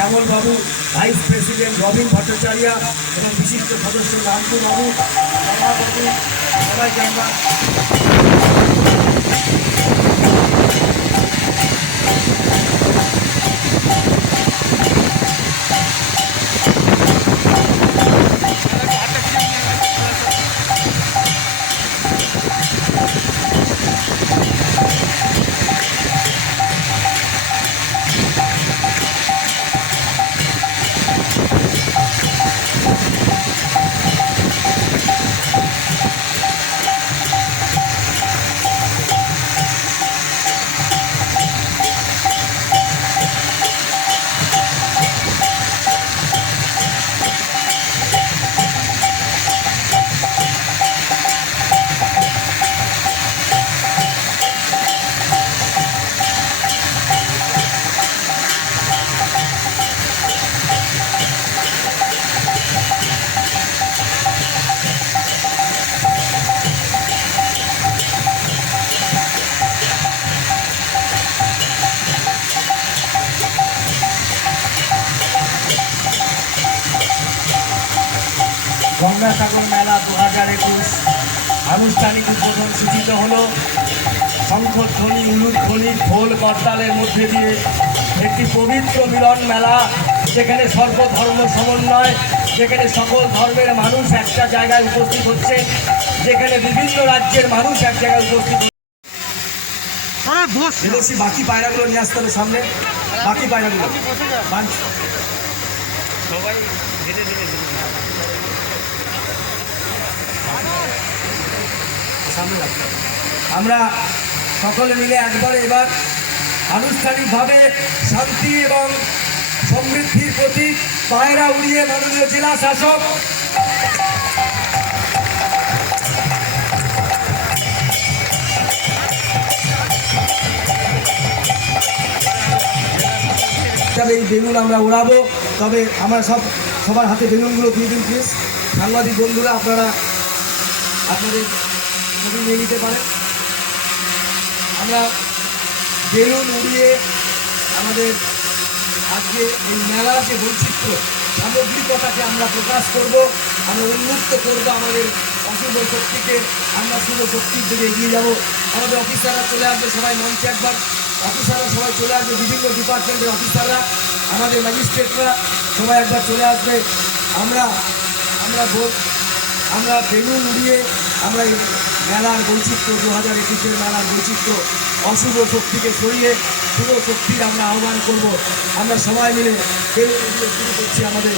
শ্যামল বাবু vice president Rabin Bhattacharya এবং বিশিষ্ট সদস্য রামপুর বাবু সভাপতি সবাইকে আমরা গঙ্গাসাগর মেলা দু হাজার একুশ আনুষ্ঠানিক উদ্বোধন সূচিত হলো। শঙ্খধ্বনি উলুধ্বনি ঢোল করতালের মধ্যে দিয়ে একটি পবিত্র মিলন মেলা যেখানে সর্বধর্ম সমন্বয় যেখানে সকল ধর্মের মানুষ একটা জায়গায় উপস্থিত হচ্ছে যেখানে বিভিন্ন রাজ্যের মানুষ এক জায়গায় উপস্থিত বিদেশি বাকি পায়রাগুলো নিয়ে আসতে হবে সামনে। বাকি পায়রাগুলো। সবাই সামনে রাখতে হবে। আমরা সকলে মিলে একবার এবার আনুষ্ঠানিকভাবে শান্তি এবং সমৃদ্ধির প্রতি পায়রা উড়িয়ে মাননীয় জেলা শাসক। এই বেলুন আমরা উড়াবো। তবে আমরা সব সবার হাতে বেলুনগুলো দিয়ে দিন প্লিজ সাংবাদিক বন্ধুরা, আপনারা আপনাদের ছবি নিয়ে নিতে পারেন। আমরা বেলুন উড়িয়ে আমাদের আজকে এই মেলার যে বৈচিত্র্য সামগ্রিকতাকে আমরা প্রকাশ করব, আমরা উন্মুক্ত করব আমাদের অশুভ শক্তিকে, আমরা শুভ শক্তির দিকে এগিয়ে যাব। আমাদের অফিসাররা চলে আসবে সবাই মঞ্চে একবার। অফিসাররা সবাই চলে আসবে, বিভিন্ন ডিপার্টমেন্টের অফিসাররা, আমাদের ম্যাজিস্ট্রেটরা সবাই একবার চলে আসবে। আমরা আমরা আমরা বেলুন উড়িয়ে আমরা মেলার বৈচিত্র্য দু হাজার একুশের মেলার বৈচিত্র্য, অশুভ শক্তিকে সরিয়ে শুভ শক্তির আমরা আহ্বান করব। আমরা সবাই মিলে শুরু করছি আমাদের